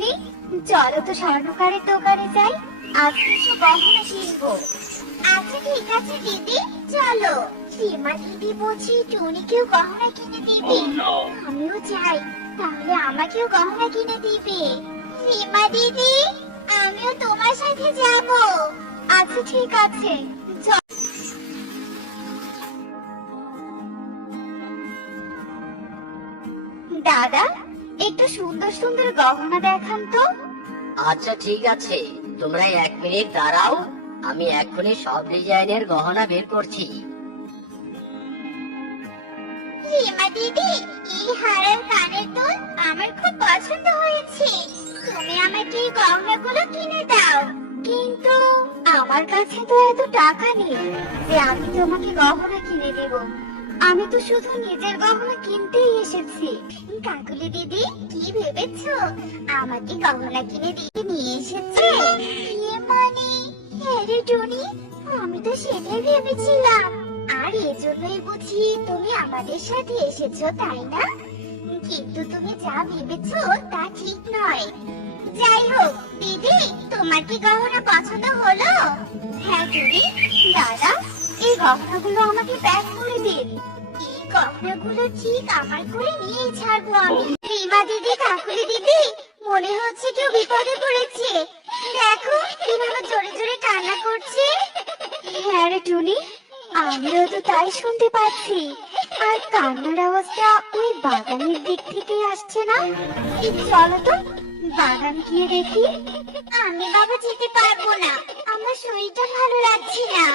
টুনি, চলো তো স্বর্ণকারের দোকানে যাই, আজ কিছু গহনা কিনবো। আচ্ছা ঠিক আছে দিদি, চলো। সীমা দিদি বলছি টুনিকেও গহনা কিনে দিবে। আমিও চাই, তাহলে আমাকেও গহনা কিনে দিবে। সীমা দিদি, আমিও তোমার সাথে যাব। আচ্ছা ঠিক আছে। দাদা, একটু সুন্দর সুন্দর গহনা দেখান তো। আচ্ছা ঠিক আছে, তোমরা 1 মিনিট দাঁড়াও, আমি এক্ষুনি সব ডিজাইনের গহনা বের করছি। রিমা দিদি, এই হার আর কানের দুল আমার খুব পছন্দ হয়েছে। তুমি আমাকে এই গহনাগুলো কিনে দাও। কিন্তু আমার কাছে তো এত টাকা নেই যে আমি তোমাকে গহনা কিনে দেব। আমি তো শুধু নিজের গহনা কিনতেই এসেছি। কাকুলি দিদি, কি ভেবেছো আমাকে গহনা কিনে দিয়ে নিয়ে এসেছে? ইয়ে মানে, হ্যাঁ রে টুনি, আমি তো সেটাই ভেবেছিলাম। আর এজন্যই বুঝি তুমি আমাদের সাথে এসেছো, তাই না? কিন্তু তুমি যা ভেবেছো তা ঠিক নয়। যাই হোক দিদি, তোমার কি গহনা পছন্দ হলো? হ্যাঁ দিদি। দাদা, এই গহনাগুলো আমাকে প্যাক করে দিন। এই গহনাগুলো ঠিক আমার করে নিয়েই ছাড়বো আমি। রিমা দিদি, কাকুলি দিদি, মনে হচ্ছে কেউ বিপদে পড়েছে। দেখো কিভাবে জোরে জোরে কান্না করছে। হ্যাঁ রে টুনি, আমিও তো তাই শুনতে পাচ্ছি। আর কান্নার আওয়াজটা ওই বাগানের দিক থেকে আসছে না? চলো তো বাগান গিয়ে দেখি। আমি বাবা যেতে পারবো না, আমার শরীরটা ভালো লাগছে না।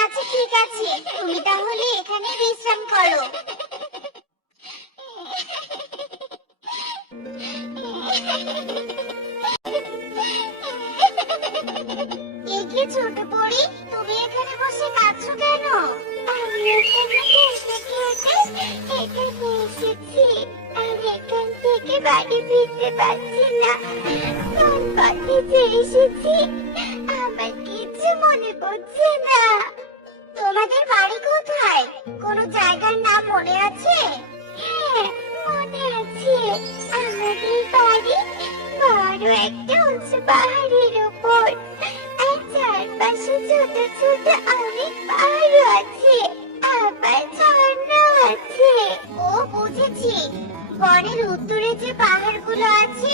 আচ্ছা ঠিক আছে, তুমি তাহলে এখানে বিশ্রাম করো। একে ছোট পরি, তুমি এখানে বসে কাঁদছো কেন? আমি এখানে খেলতে খেলতে এখানে এসেছি, আর এখান থেকে বাড়ি ফিরতে পারছি না। কোন পথে যে এসেছি আমার কিছু মনে পড়ছে না। তোমাদের বাড়ি কোথায়? কোনো জায়গার নাম মনে আছে? হ্যাঁ মনে আছে, আমাদের বাড়ি বড় একটা উঁচু পাহাড়ের উপর। আর চারপাশে ছোট ছোট অনেক পাহাড় আছে, আবার ঝর্ণা আছে। ও বুঝেছি, বনের উত্তরে যে পাহাড়গুলো আছে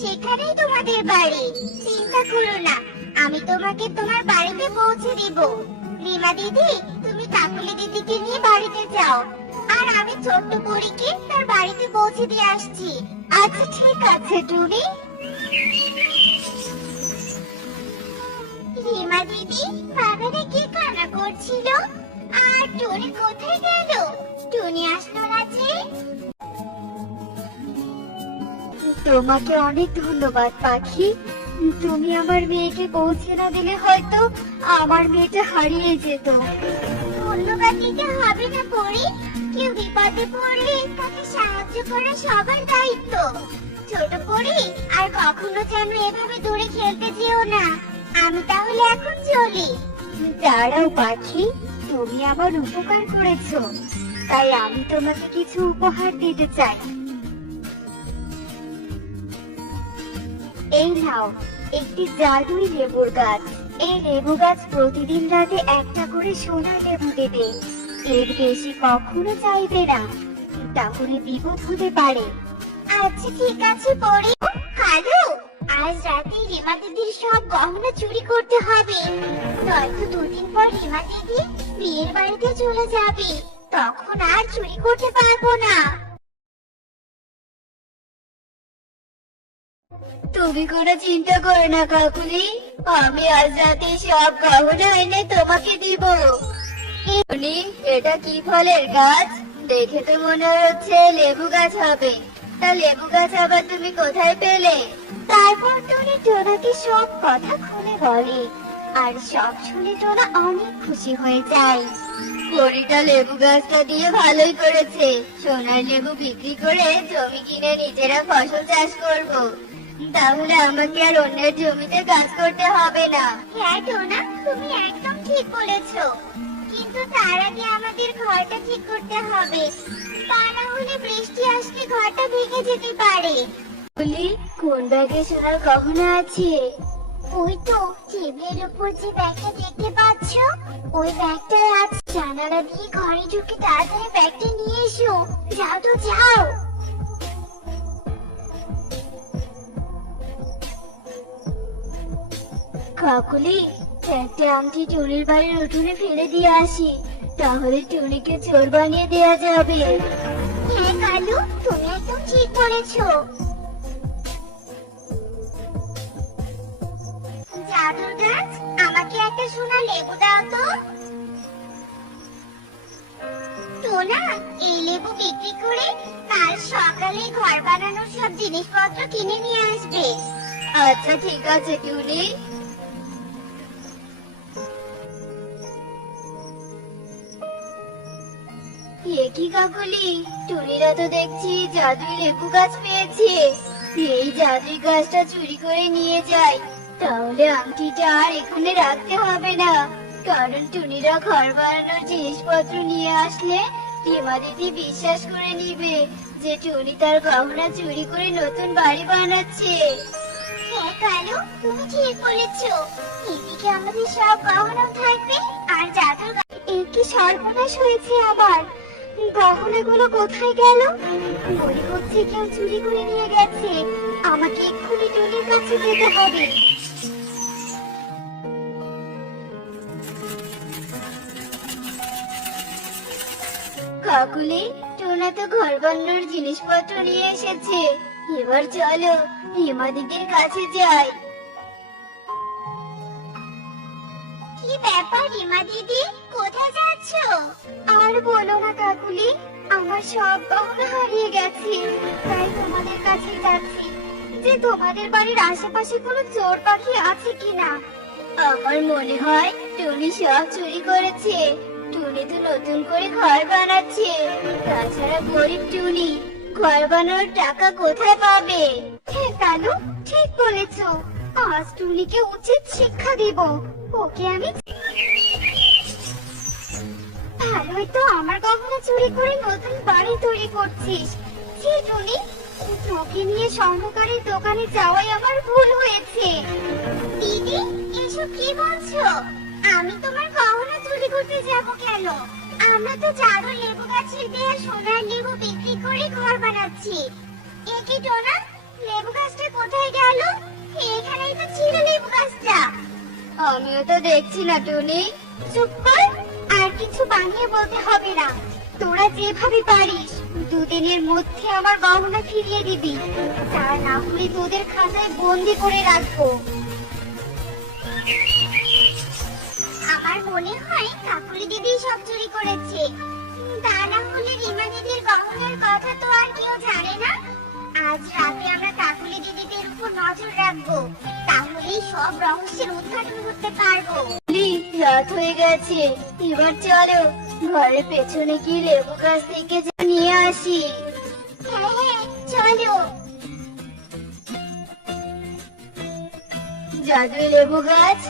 সেখানেই তোমাদের বাড়ি। চিন্তা করো না, আমি তোমাকে তোমার বাড়িতে পৌঁছে দিব। রিমা দিদি, তুমি কাকুলি দিদিকে নিয়ে বাড়িতে যাও, আর আমি ছোট্ট পরীকে তার বাড়িতে পৌঁছে দিয়ে আসছি। আচ্ছা ঠিক আছে টুনি। রিমা দিদি, বাগানে কি কান্না করছিল? আর টুনি কোথায় গেল? টুনি আসলো না যে? তোমাকে অনেক ধন্যবাদ পাখি। তুমি আমার মেয়েকে পৌঁছে না দিলে হয়তো আমার মেয়েটা হারিয়ে যেত। ধন্যবাদ দিতে হবে না পরি, কেউ বিপদে পড়লে তাকে সাহায্য করা সবার দায়িত্ব। ছোট পরি, আর কখনো যেন এভাবে দূরে খেলতে যেও না। আমি তাহলে এখন চলি। দাঁড়াও পাখি, তুমি আমার উপকার করেছো, তাই আমি তোমাকে কিছু উপহার দিতে চাই। এই নাও, একটি জাদুই লেবুর গাছ। এই লেবু গাছ প্রতিদিন রাতে একটা করে সোনার লেবু দেবে। এর বেশি কখনো চাইবে না, তাহলে বিপদ হতে পারে। আচ্ছা ঠিক আছে পরি। হ্যালো, আজ রাতে রিমা দিদির সব গহনা চুরি করতে হবে, নয়তো 2 দিন পর রিমা দিদি বিয়ের বাড়িতে চলে যাবে, তখন আর চুরি করতে পারবো না। তুমি কোনো চিন্তা করো না কাকুলি, আমি আজ রাতে সব গহনা এনে তোমাকে দিব। এটা কি ফলের গাছ? দেখে তো মনে হচ্ছে লেবু গাছ হবে। তা লেবু গাছ আবার তুমি কোথায় পেলে? তারপর টুনি টোনাকে সব কথা খুলে বলে, আর সব শুনে টোনা অনেক খুশি হয়ে যায়। পরীটা লেবু গাছটা দিয়ে ভালোই করেছে, সোনার লেবু বিক্রি করে জমি কিনে নিজেরা ফসল চাষ করব, তাহলে আমাকে আর অন্যের জমিতে কাজ করতে হবে না। হ্যাঁ টোনা, তুমি একদম ঠিক বলেছো, কিন্তু তার আগে আমাদের ঘরটা ঠিক করতে হবে, তা না হলে বৃষ্টি আসলে ঘরটা ভেঙে যেতে পারে। বলি কোন ব্যাগে সোনার গহনা আছে? ওই তো টেবিলের উপর যে ব্যাগটা দেখতে পাচ্ছ, ওই ব্যাগটা আজ জানালা দিয়ে ঘরে ঢুকে তাড়াতাড়ি ব্যাগটা নিয়ে এসো। যাও তো যাও। কাকুলি, একটা আংটি টুনির বাড়ির উঠোনে ফেলে দিয়ে আসি, তাহলে টুনিকে চোর বানিয়ে দেয়া যাবে। হ্যাঁ কালু, তুমি একদম ঠিক বলেছো। জাদুর গাছ, আমাকে একটা সোনা লেবু দাও তো। টোনা, এই লেবু বিক্রি করে কাল সকালে ঘর বানানোর সব জিনিসপত্র কিনে নিয়ে আসবে। আচ্ছা ঠিক আছে টুনি। কি কাকুলি, টুনিরা তো দেখছি জাদুই লেবু গাছ পেয়েছে। এই জাদুই গাছটা চুরি করে নিয়ে যাই, তাহলে আংটিটা আর এখানে রাখতে হবে না। কারণ টুনিরা ঘর বানানোর জিনিসপত্র নিয়ে আসলে রিমা দিদি বিশ্বাস করে নিবে যে টুনি তার গহনা চুরি করে নতুন বাড়ি বানাচ্ছে। হ্যাঁ কালু, তুমি ঠিক বলেছো। এদিকে আমাদের সব গহনা থাকবে আর জাদুর এর কি সর্বনাশ হয়েছে আবার। গহনাগুলো কোথায় গেল? মনে হচ্ছে কেউ চুরি করে নিয়ে গেছে। আমাকে এক্ষুনি টুনির কাছে যেতে হবে। কাকুলি, টোনা তো ঘর বানানোর জিনিসপত্র নিয়ে এসেছে। এবার চলো হিমা দিদির কাছে যাই। কি ব্যাপার রিমা দিদি, কোথায় যাচ্ছ? আর বলো না কাকুলি, আমার সব গহনা হারিয়ে গেছে। তাই তোমাদের কাছে যাচ্ছি যে তোমাদের বাড়ির আশেপাশে কোনো চোর পাখি আছে কিনা। আমার মনে হয় টুনি সব চুরি করেছে। টুনি তো নতুন করে ঘর বানাচ্ছে, তাছাড়া গরিব টুনি ঘর বানানোর টাকা কোথায় পাবে? হ্যাঁ কালু, ঠিক বলেছো। আজ টুনিকে উচিত শিক্ষা দিব। ওকে আমি ভালোই তো আমার গহনা চুরি করে নতুন বাড়ি তৈরি করছিস। ছি টুনি, তোকে নিয়ে স্বর্ণকারের দোকানে যাওয়াই আমার ভুল হয়েছে। দিদি, এসব কি বলছো? আমি তোমার গহনা চুরি করতে যাব কেন? আমরা তো জাদুর লেবু গাছের দেয়া সোনার লেবু বিক্রি করে ঘর বানাচ্ছি। এ কি টোনা, লেবু গাছটা কোথায় গেল? এখানেই তো ছিল লেবু গাছটা। আমিও তো দেখছি না টুনি। চুপ কর, আর কিছু বানিয়ে বলতে হবে না। তোরা যেভাবে পারিস দুদিনের মধ্যে আমার গহনা ফিরিয়ে দিবি, তা না হলে তোদের খাতায় বন্দি করে রাখবো। আমার মনে হয় কাকুলি দিদি সব চুরি করেছে। তা না হলে রিমা দিদির গহনার কথা তো আর কেউ জানে না। আজ রাতে আমরা কাকুলি দিদিদের উপর নজর রাখবো, তাহলেই সব রহস্যের উদ্ঘাটন করতে পারবো। রাত হয়ে গেছে, এবার চলো ঘরের পেছনে কি লেবু গাছ থেকে নিয়ে আসি। হ্যাঁ হ্যাঁ চলো। জাদুই লেবু গাছ,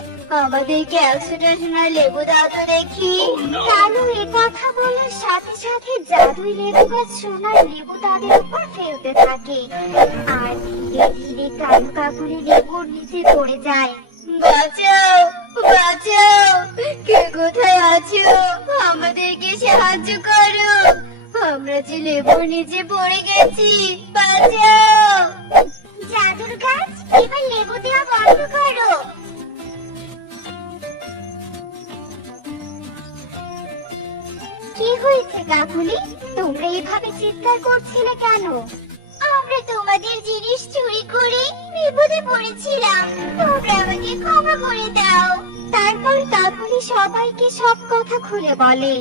আমাদেরকে 100টা সোনার লেবু দাও তো দেখি। কালু এ কথা বলার সাথে সাথে জাদুই লেবু গাছ সোনার লেবু তাদের উপর ফেলতে থাকে, আর ধীরে ধীরে কালু কাকুলি লেবুর নিচে পড়ে যায়। বাঁচাও, বাঁচাও, কে কোথায় আছো? আমাদেরকে সাহায্য করো, আমরা যে লেবুর নিচে পড়ে গেছি। বাঁচাও। জাদুর গাছ, এবার লেবু দেওয়া বন্ধ করো। কি হয়েছে কাকুলি, তোমরা এভাবে চিৎকার করছিলে কেন? আমরা তোমাদের জিনিস চুরি করে বিপদে পড়েছিলাম, তোমরা আমাকে ক্ষমা করে দাও। তারপর কাকুলি সবাইকে সব কথা খুলে বলে।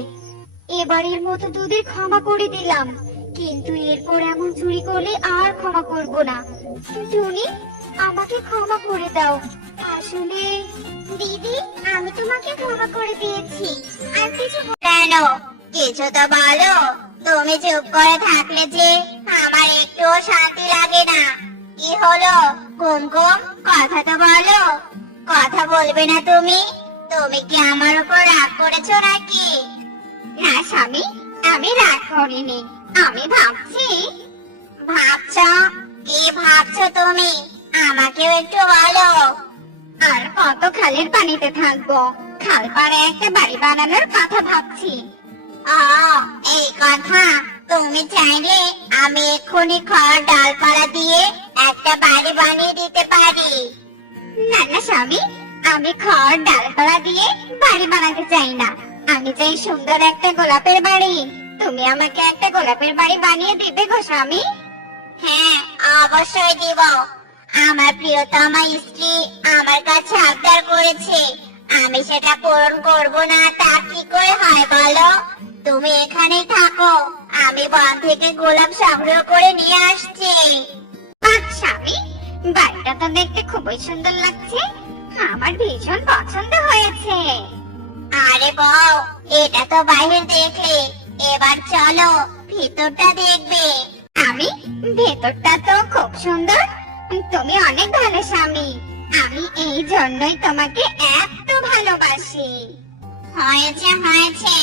এবারের মতো তোদের ক্ষমা করে দিলাম, কিন্তু এরপর এমন চুরি করলে আর ক্ষমা করব না। টুনি, আমাকে ক্ষমা করে দাও। আসলে দিদি, আমি তোমাকে ক্ষমা করে দিয়েছি। আর কিছু কেন? কিছু তো বলো। তুমি চুপ করে থাকলে যে আমার একটুও শান্তি লাগে না। কি হলো কুমকুম, কথা তো বলো। কথা বলবে না তুমি? তুমি কি আমার উপর রাগ করেছো নাকি? না স্বামী, আমি রাগ করিনি। আমি ভাবছি। ভাবছো? কি ভাবছো তুমি? আমাকেও একটু বলো। আর কত খালের পানিতে থাকবো, খাল পাড়ে একটা বাড়ি বানানোর কথা ভাবছি। ও, এই কথা। তুমি চাইলে আমি এক্ষুনি খড় ডালপালা দিয়ে একটা বাড়ি বানিয়ে দিতে পারি। না না স্বামী, আমি খড় ডালপালা দিয়ে বাড়ি বানাতে চাই না। আমি চাই সুন্দর একটা গোলাপের বাড়ি। তুমি আমাকে একটা গোলাপের বাড়ি বানিয়ে দিবে গো স্বামী? হ্যাঁ, অবশ্যই দিব। আমার প্রিয়তমা স্ত্রী আমার কাছে আবদার করেছে, আমি সেটা পূরণ করব না তা কি করে হয় বলো? তুমি এখানেই থাকো, আমি বন থেকে গোলাপ সংগ্রহ করে নিয়ে আসছি। বাহ স্বামী, বাড়িটা তো দেখতে খুবই সুন্দর লাগছে। আমার ভীষণ পছন্দ হয়েছে। আরে বউ, এটা তো বাইরে দেখলে, এবার চলো ভিতরটা দেখবে। আমি? ভেতরটা তো খুব সুন্দর। তুমি অনেক ভালো স্বামী, আমি এই জন্যই তোমাকে এত ভালোবাসি। হয়েছে হয়েছে,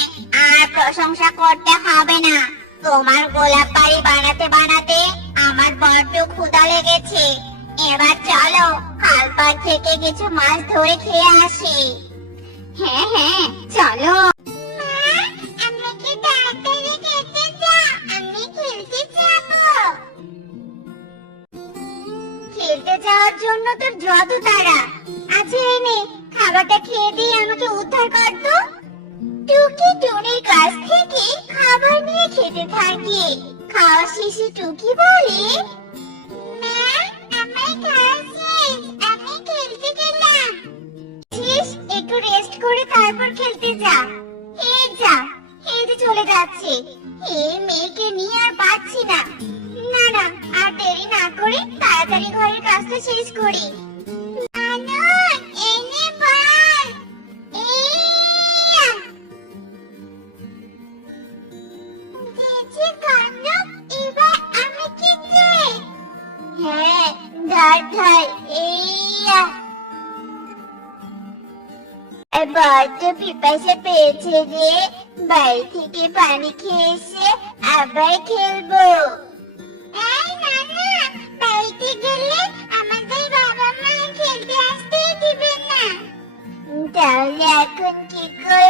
আর প্রশংসা করতে হবে না। তোমার গোলাপ বাড়ি বানাতে বানাতে আমার বড্ড ক্ষুধা লেগেছে। এবার চলো খালপাড় থেকে কিছু মাছ ধরে খেয়ে আসি। হ্যাঁ হ্যাঁ, চলো। আমরা কি তাড়াতাড়ি খেতে যা, আমি খেলতে যাবো। খেলতে যাওয়ার জন্য তোর যত তাড়া। আচ্ছা এনে খাবারটা খেয়ে দিয়ে আমাকে উদ্ধার কর তো। টুকি টুনির কাছ থেকে খাবার নিয়ে খেতে থাকে। খাওয়া শেষে টুকি বলে, মা, আমার খাওয়া শেষ, আমি খেলতে গেলাম। শেষ, একটু রেস্ট করে তারপর খেলতে যা। এই যা, এই যে চলে যাচ্ছে। এই মেয়েকে নিয়ে আর পাচ্ছি না। না না, আর দেরি না করে তাড়াতাড়ি ঘরের কাজটা শেষ করি। আনন, এনে বল। ইয়া! দেখছি কনক, এবার আমি খেতে। হ্যাঁ, ধর ধর, ইয়া! বড্ড পিপাসা পেয়েছে রে, বাড়ি থেকে পানি খেয়ে এসে আবার খেলবো। এই না না, বাড়িতে গেলে আমাদের বাবা মা খেলতে আসতেই দিবে না। তাহলে এখন কি করে